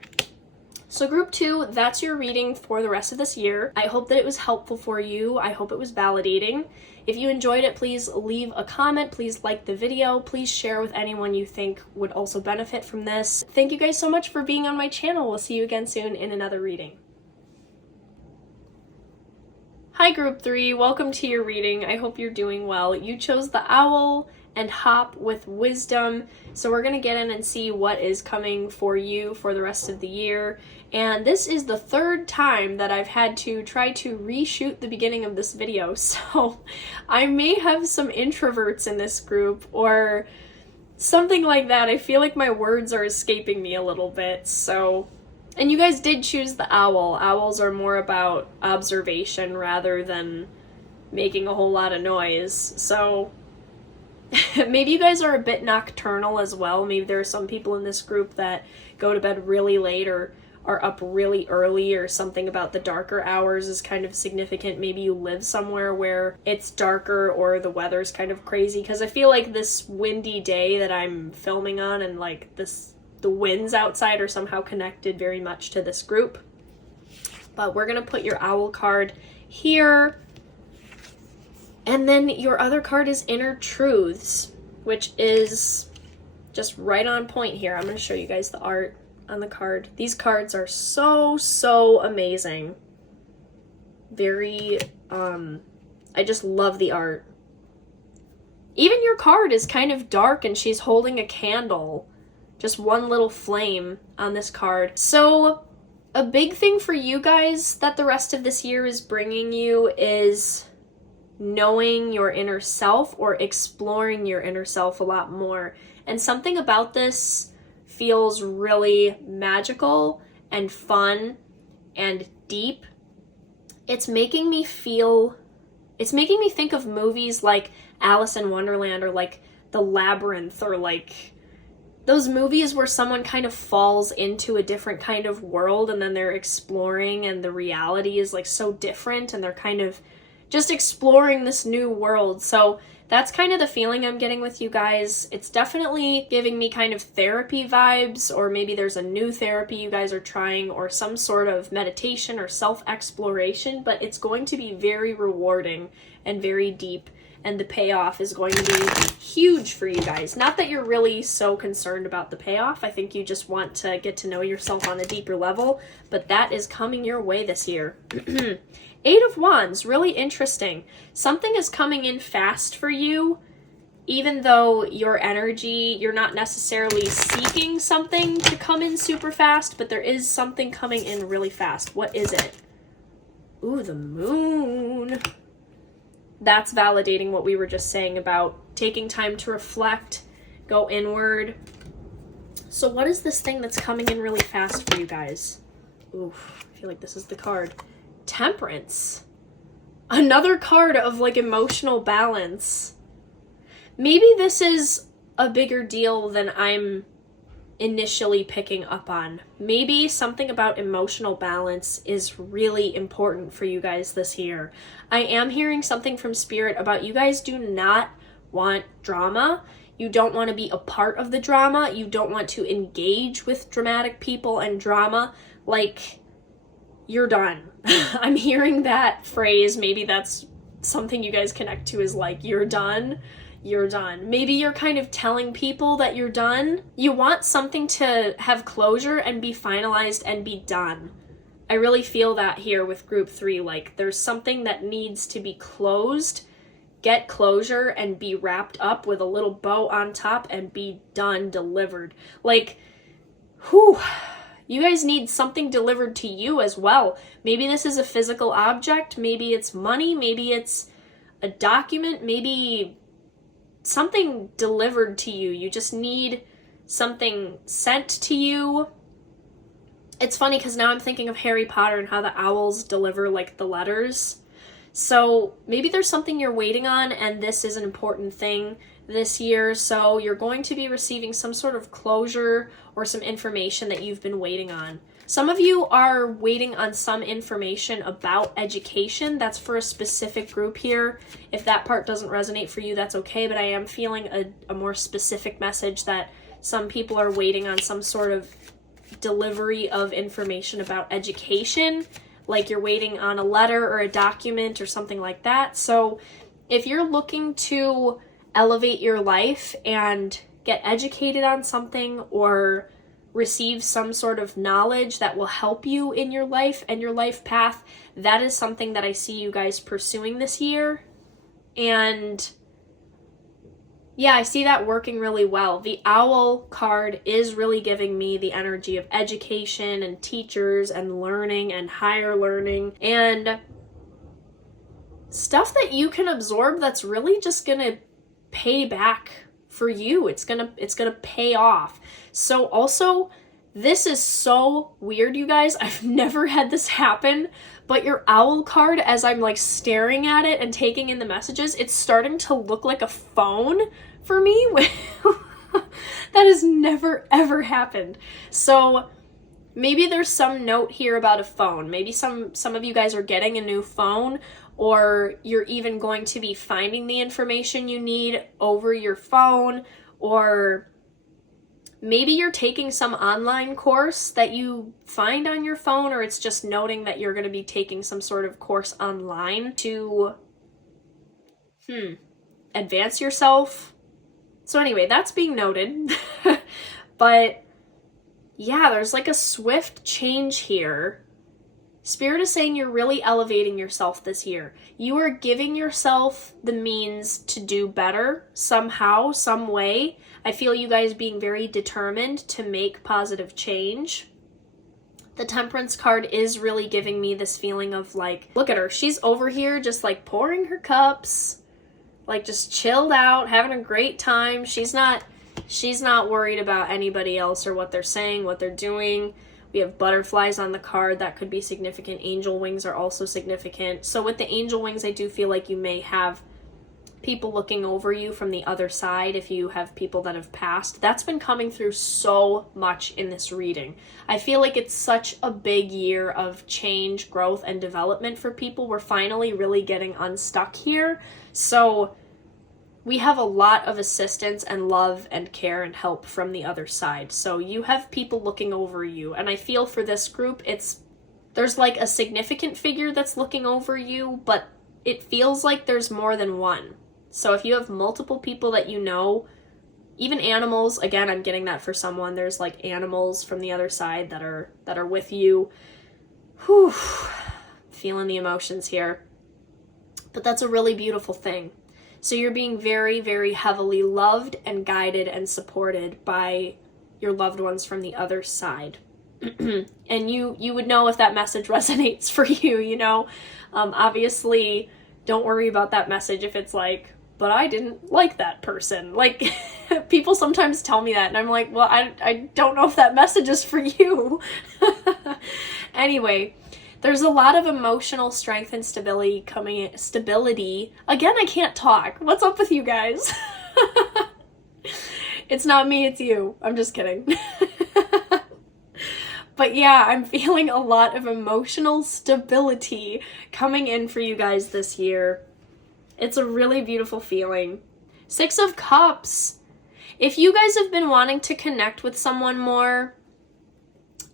So group 2, that's your reading for the rest of this year. I hope that it was helpful for you. I hope it was validating. If you enjoyed it, please leave a comment. Please like the video. Please share with anyone you think would also benefit from this. Thank you guys so much for being on my channel. We'll see you again soon in another reading. Hi group 3, welcome to your reading. I hope you're doing well. You chose the owl and hop with wisdom. So we're going to get in and see what is coming for you for the rest of the year. And this is the third time that I've had to try to reshoot the beginning of this video. So I may have some introverts in this group or something like that. I feel like my words are escaping me a little bit. So, and you guys did choose the owl. Owls are more about observation rather than making a whole lot of noise. So maybe you guys are a bit nocturnal as well. Maybe there are some people in this group that go to bed really late or are up really early, or something about the darker hours is kind of significant. Maybe you live somewhere where it's darker or the weather's kind of crazy, because I feel like this windy day that I'm filming on and like the winds outside are somehow connected very much to this group. But we're gonna put your owl card here. And then your other card is Inner Truths, which is just right on point here. I'm going to show you guys the art on the card. These cards are so amazing. Very, I just love the art. Even your card is kind of dark and she's holding a candle. Just one little flame on this card. So a big thing for you guys that the rest of this year is bringing you is knowing your inner self, or exploring your inner self a lot more. And something about this feels really magical and fun and deep. It's making me think of movies like Alice in Wonderland, or like The Labyrinth, or like those movies where someone kind of falls into a different kind of world and then they're exploring and the reality is like so different and they're kind of just exploring this new world. So that's kind of the feeling I'm getting with you guys. It's definitely giving me kind of therapy vibes, or maybe there's a new therapy you guys are trying, or some sort of meditation or self-exploration, but it's going to be very rewarding and very deep, and the payoff is going to be huge for you guys. Not that you're really so concerned about the payoff. I think you just want to get to know yourself on a deeper level, but that is coming your way this year. 8 of Wands, really interesting. Something is coming in fast for you, even though your energy, you're not necessarily seeking something to come in super fast, but there is something coming in really fast. What is it? Ooh, the moon. That's validating what we were just saying about taking time to reflect, go inward. So what is this thing that's coming in really fast for you guys? Oof, I feel like this is the card. Temperance. Another card of like emotional balance. Maybe this is a bigger deal than I'm initially picking up on. Maybe something about emotional balance is really important for you guys this year. I am hearing something from Spirit about you guys do not want drama. You don't want to be a part of the drama. You don't want to engage with dramatic people and drama. Like, you're done. I'm hearing that phrase. Maybe that's something you guys connect to, is like, you're done. You're done. Maybe you're kind of telling people that you're done. You want something to have closure and be finalized and be done. I really feel that here with group 3. Like, there's something that needs to be closed, get closure, and be wrapped up with a little bow on top and be done, delivered. Like, whew. You guys need something delivered to you as well. Maybe this is a physical object. Maybe it's money. Maybe it's a document. Maybe something delivered to you. You just need something sent to you. It's funny because now I'm thinking of Harry Potter and how the owls deliver like the letters. So maybe there's something you're waiting on, and this is an important thing this year. So you're going to be receiving some sort of closure or some information that you've been waiting on. Some of you are waiting on some information about education. That's for a specific group here. If that part doesn't resonate for you, that's okay, but I am feeling a more specific message that some people are waiting on some sort of delivery of information about education, like you're waiting on a letter or a document or something like that. So if you're looking to elevate your life and get educated on something, or receive some sort of knowledge that will help you in your life and your life path, that is something that I see you guys pursuing this year. And yeah, I see that working really well. The owl card is really giving me the energy of education and teachers and learning and higher learning and stuff that you can absorb that's really just gonna pay back for you. It's gonna pay off. So also, this is so weird, you guys. I've never had this happen, but your owl card, as I'm like staring at it and taking in the messages, it's starting to look like a phone for me. That has never ever happened. So maybe there's some note here about a phone. Maybe some of you guys are getting a new phone, or you're even going to be finding the information you need over your phone, or maybe you're taking some online course that you find on your phone, or it's just noting that you're going to be taking some sort of course online to advance yourself. So anyway, that's being noted. But yeah, there's like a swift change here. Spirit is saying you're really elevating yourself this year. You are giving yourself the means to do better somehow, some way. I feel you guys being very determined to make positive change. The Temperance card is really giving me this feeling of like, look at her. She's over here just like pouring her cups, like just chilled out, having a great time. She's not worried about anybody else or what they're saying, what they're doing. We have butterflies on the card. That could be significant. Angel wings are also significant. So with the angel wings, I do feel like you may have people looking over you from the other side if you have people that have passed. That's been coming through so much in this reading. I feel like it's such a big year of change, growth, and development for people. We're finally really getting unstuck here. So we have a lot of assistance and love and care and help from the other side. So you have people looking over you. And I feel for this group, there's like a significant figure that's looking over you, but it feels like there's more than one. So if you have multiple people that you know, even animals, again, I'm getting that for someone, there's like animals from the other side that are with you. Whew, feeling the emotions here. But that's a really beautiful thing. So you're being very, very heavily loved and guided and supported by your loved ones from the other side. And you would know if that message resonates for you, you know? Obviously, don't worry about that message if it's like, but I didn't like that person. Like, people sometimes tell me that, and I'm like, well, I don't know if that message is for you. Anyway, there's a lot of emotional strength and stability. Again, I can't talk. What's up with you guys? It's not me, it's you. I'm just kidding. But yeah, I'm feeling a lot of emotional stability coming in for you guys this year. It's a really beautiful feeling. 6 of Cups. If you guys have been wanting to connect with someone more,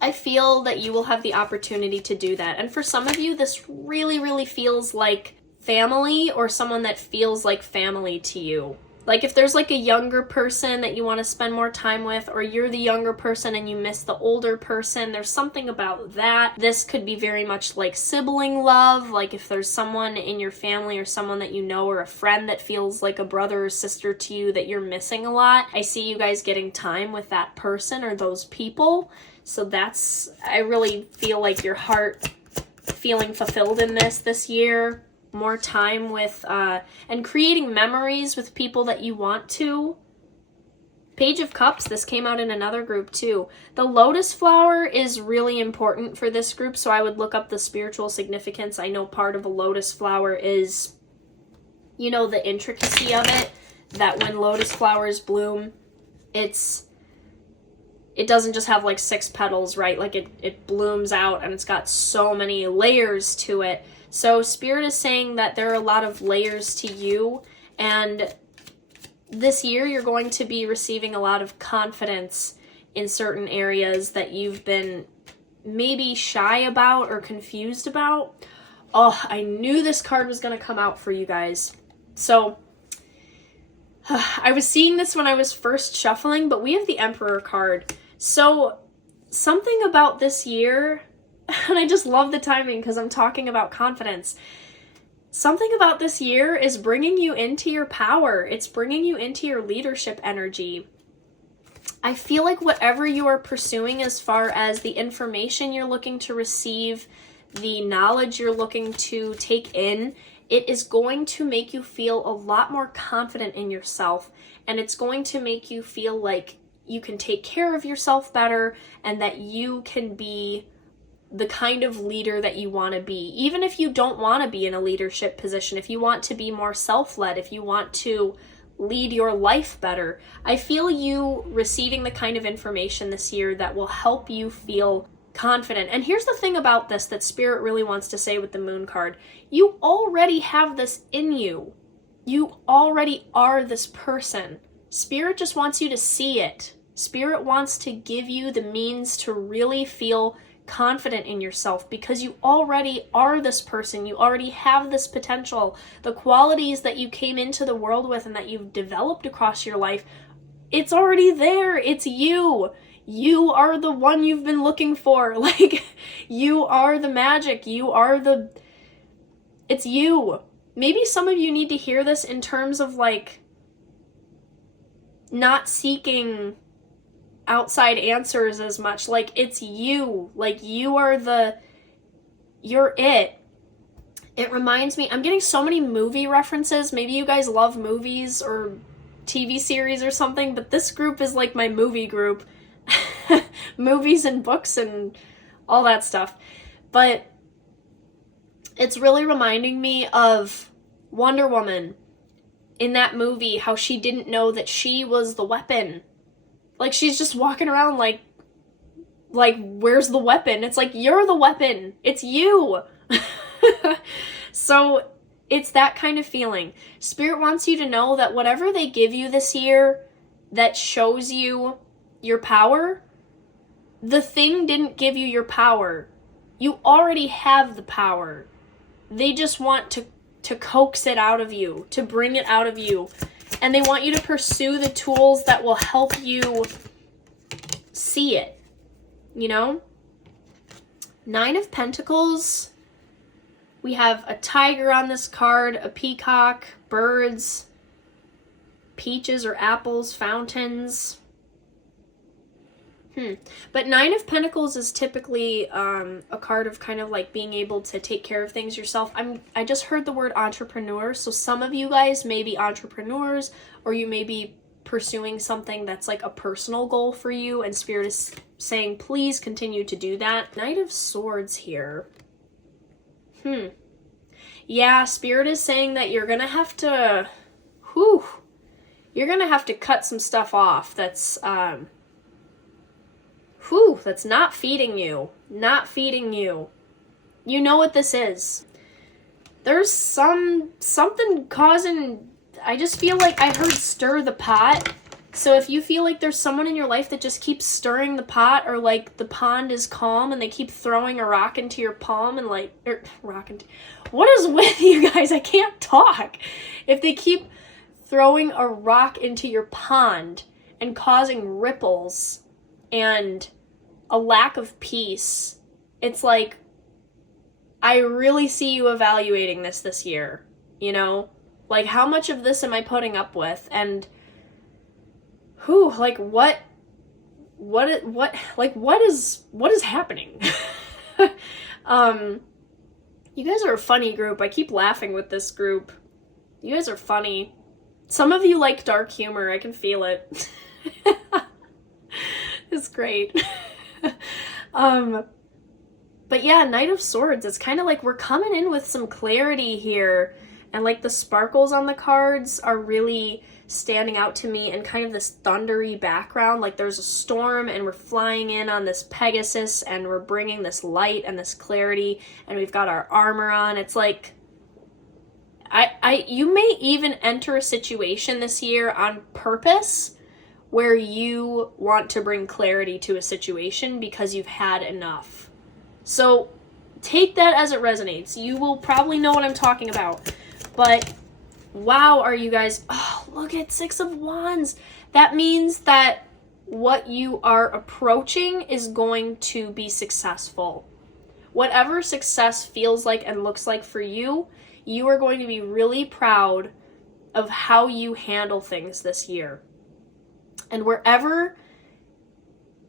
I feel that you will have the opportunity to do that. And for some of you, this really, really feels like family, or someone that feels like family to you. Like if there's like a younger person that you want to spend more time with, or you're the younger person and you miss the older person, there's something about that. This could be very much like sibling love. Like if there's someone in your family or someone that you know, or a friend that feels like a brother or sister to you that you're missing a lot. I see you guys getting time with that person or those people. So I really feel like your heart feeling fulfilled in this year. More time with, and creating memories with people that you want to. Page of Cups, this came out in another group too. The lotus flower is really important for this group, so I would look up the spiritual significance. I know part of a lotus flower is, you know, the intricacy of it, that when lotus flowers bloom, it doesn't just have like 6 petals, right? Like it blooms out and it's got so many layers to it. So Spirit is saying that there are a lot of layers to you, and this year you're going to be receiving a lot of confidence in certain areas that you've been maybe shy about or confused about. Oh, I knew this card was going to come out for you guys. So I was seeing this when I was first shuffling, but we have the Emperor card. So something about this year, and I just love the timing because I'm talking about confidence. Something about this year is bringing you into your power. It's bringing you into your leadership energy. I feel like whatever you are pursuing as far as the information you're looking to receive, the knowledge you're looking to take in, it is going to make you feel a lot more confident in yourself, and it's going to make you feel like you can take care of yourself better and that you can be the kind of leader that you want to be. Even if you don't want to be in a leadership position, if you want to be more self-led, if you want to lead your life better, I feel you receiving the kind of information this year that will help you feel confident. And here's the thing about this that Spirit really wants to say with the Moon card. You already have this in you. You already are this person. Spirit just wants you to see it. Spirit wants to give you the means to really feel confident in yourself because you already are this person. You already have this potential. The qualities that you came into the world with and that you've developed across your life, it's already there. It's you. You are the one you've been looking for. Like, you are the magic. It's you. Maybe some of you need to hear this in terms of like not seeking outside answers as much. Like, it's you. Like, you're it. It reminds me, I'm getting so many movie references. Maybe you guys love movies or TV series or something, but this group is like my movie group. Movies and books and all that stuff. But it's really reminding me of Wonder Woman in that movie, how she didn't know that she was the weapon. Like, she's just walking around like, where's the weapon? It's like, you're the weapon. It's you. So it's that kind of feeling. Spirit wants you to know that whatever they give you this year that shows you your power, the thing didn't give you your power. You already have the power. They just want to coax it out of you, to bring it out of you. And they want you to pursue the tools that will help you see it, you know? 9 of Pentacles. We have a tiger on this card, a peacock, birds, peaches or apples, fountains. But 9 of Pentacles is typically a card of kind of like being able to take care of things yourself. I just heard the word entrepreneur, so some of you guys may be entrepreneurs, or you may be pursuing something that's like a personal goal for you, and Spirit is saying, please continue to do that. Knight of Swords here. Yeah, Spirit is saying that you're gonna have to, you're gonna have to cut some stuff off that's, that's not feeding you. You know what this is. There's something causing, I just feel like I heard stir the pot. So if you feel like there's someone in your life that just keeps stirring the pot, or like the pond is calm and they keep throwing a rock into your palm and like, what is with you guys? I can't talk. If they keep throwing a rock into your pond and causing ripples and a lack of peace, it's like, I really see you evaluating this year, you know? Like, how much of this am I putting up with? And what is happening? You guys are a funny group. I keep laughing with this group. You guys are funny. Some of you like dark humor. I can feel it. It's great. But yeah, Knight of Swords, it's kind of like we're coming in with some clarity here, and like the sparkles on the cards are really standing out to me in kind of this thundery background. Like there's a storm and we're flying in on this Pegasus and we're bringing this light and this clarity, and we've got our armor on. It's like you may even enter a situation this year on purpose where you want to bring clarity to a situation because you've had enough. So take that as it resonates. You will probably know what I'm talking about. But wow, are you guys... Oh, look at 6 of Wands. That means that what you are approaching is going to be successful. Whatever success feels like and looks like for you, you are going to be really proud of how you handle things this year. And wherever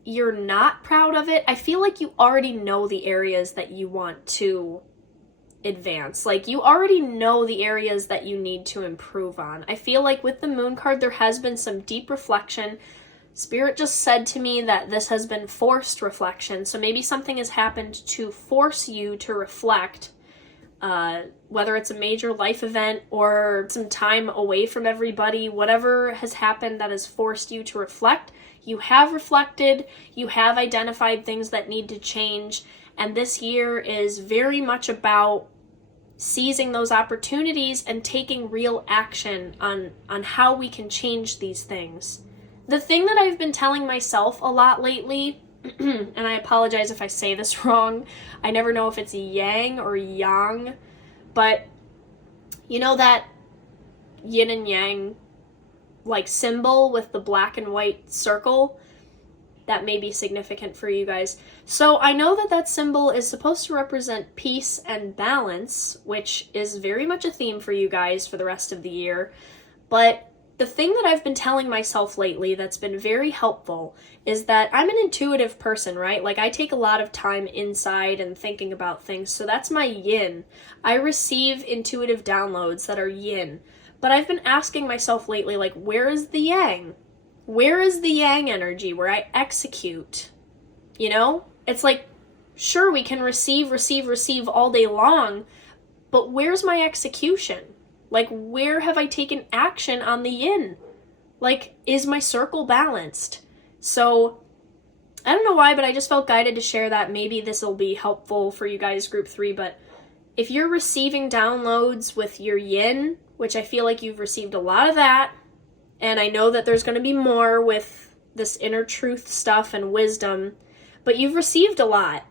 you're not proud of it, I feel like you already know the areas that you want to advance. Like, you already know the areas that you need to improve on. I feel like with the moon card, there has been some deep reflection. Spirit just said to me that this has been forced reflection. So maybe something has happened to force you to reflect, whether it's a major life event or some time away from everybody, whatever has happened that has forced you to reflect. You have reflected, you have identified things that need to change, and this year is very much about seizing those opportunities and taking real action on how we can change these things. The thing that I've been telling myself a lot lately, and I apologize if I say this wrong, I never know if it's yang or yang, but you know that yin and yang like symbol with the black and white circle? That may be significant for you guys. So I know that that symbol is supposed to represent peace and balance, which is very much a theme for you guys for the rest of the year. But the thing that I've been telling myself lately that's been very helpful is that I'm an intuitive person, right? Like, I take a lot of time inside and thinking about things, so that's my yin. I receive intuitive downloads that are yin. But I've been asking myself lately, like, where is the yang? Where is the yang energy where I execute? You know? It's like, sure, we can receive all day long, but where's my execution? Like, where have I taken action on the yin? Like, is my circle balanced? So, I don't know why, but I just felt guided to share that. Maybe this will be helpful for you guys, group 3, but if you're receiving downloads with your yin, which I feel like you've received a lot of that, and I know that there's going to be more with this inner truth stuff and wisdom, but you've received a lot.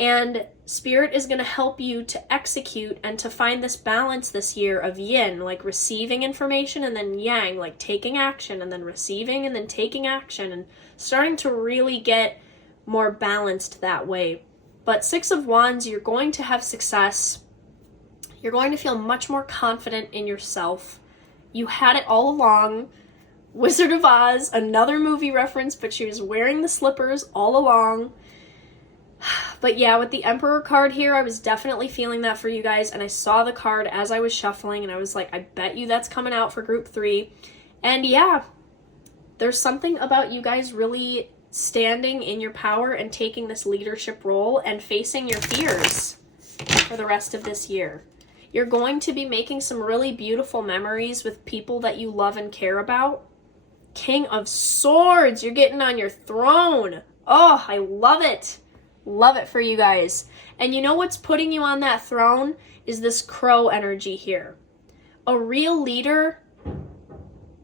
And Spirit is going to help you to execute and to find this balance this year of yin, like receiving information, and then yang, like taking action, and then receiving and then taking action, and starting to really get more balanced that way. But 6 of Wands, you're going to have success. You're going to feel much more confident in yourself. You had it all along. Wizard of Oz, another movie reference, but she was wearing the slippers all along. But yeah, with the Emperor card here, I was definitely feeling that for you guys, and I saw the card as I was shuffling, and I was like, I bet you that's coming out for group 3. And yeah, there's something about you guys really standing in your power and taking this leadership role and facing your fears for the rest of this year. You're going to be making some really beautiful memories with people that you love and care about. King of Swords, you're getting on your throne. Oh, I love it. Love it for you guys. And you know what's putting you on that throne is this crow energy here. A real leader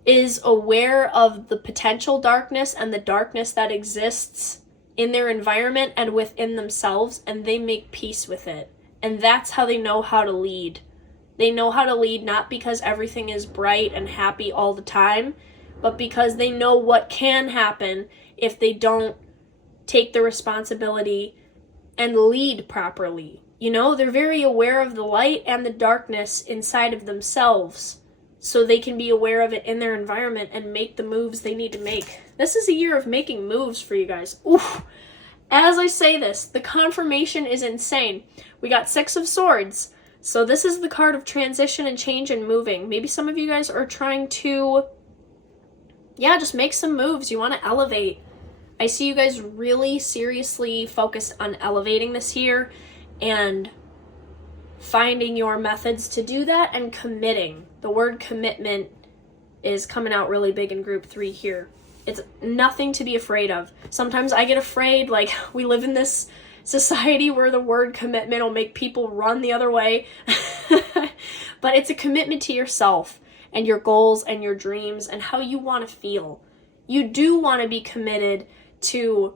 is aware of the potential darkness and the darkness that exists in their environment and within themselves, and they make peace with it. And that's how they know how to lead. They know how to lead not because everything is bright and happy all the time, but because they know what can happen if they don't take the responsibility and lead properly. You know, they're very aware of the light and the darkness inside of themselves, so they can be aware of it in their environment and make the moves they need to make. This is a year of making moves for you guys. Oof. As I say this, the confirmation is insane. We got 6 of Swords. So this is the card of transition and change and moving. Maybe some of you guys are trying to, just make some moves. You want to elevate. I see you guys really seriously focused on elevating this year and finding your methods to do that and committing. The word commitment is coming out really big in group 3 here. It's nothing to be afraid of. Sometimes I get afraid, like, we live in this society where the word commitment will make people run the other way. But it's a commitment to yourself and your goals and your dreams and how you want to feel. You do want to be committed to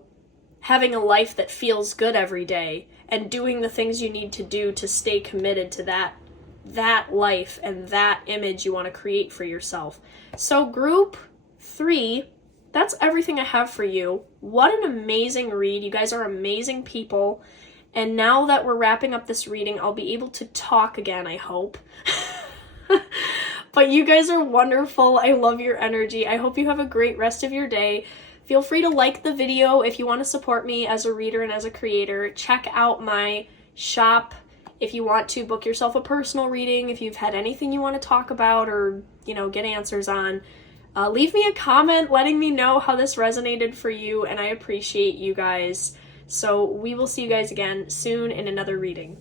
having a life that feels good every day and doing the things you need to do to stay committed to that life and that image you want to create for yourself. So group 3, that's everything I have for you. What an amazing read. You guys are amazing people. And now that we're wrapping up this reading, I'll be able to talk again, I hope. But you guys are wonderful. I love your energy. I hope you have a great rest of your day. Feel free to like the video if you want to support me as a reader and as a creator. Check out my shop if you want to book yourself a personal reading, if you've had anything you want to talk about or, get answers on. Leave me a comment letting me know how this resonated for you, and I appreciate you guys. So we will see you guys again soon in another reading.